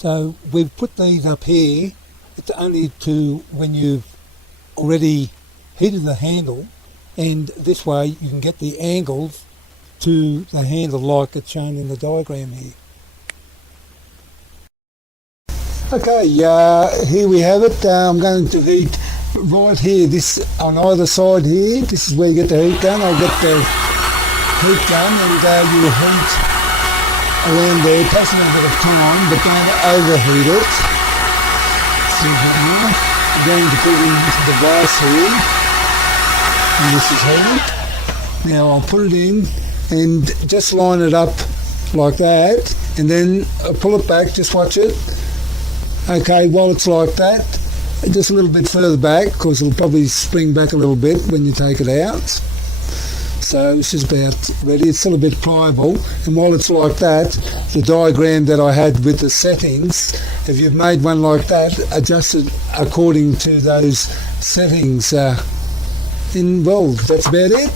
So we've put these up here. It's only to when you've already heated the handle, and this way you can get the angles to the handle like it's shown in the diagram here. Okay, here we have it. I'm going to heat right here, this on either side here. This is where you get the heat gun. I'll get the heat gun and you heat around there. It takes a little bit of time, but don't overheat it. See that now? I'm going to put it into the device here, and this is heated. Now I'll put it in and just line it up like that, and then I'll pull it back. Just watch it. Okay, while it's like that, just a little bit further back, because it'll probably spring back a little bit when you take it out. So this is about ready. It's still a bit pliable, and while it's like that, the diagram that I had with the settings, if you've made one like that, adjust it according to those settings. And well, that's about it.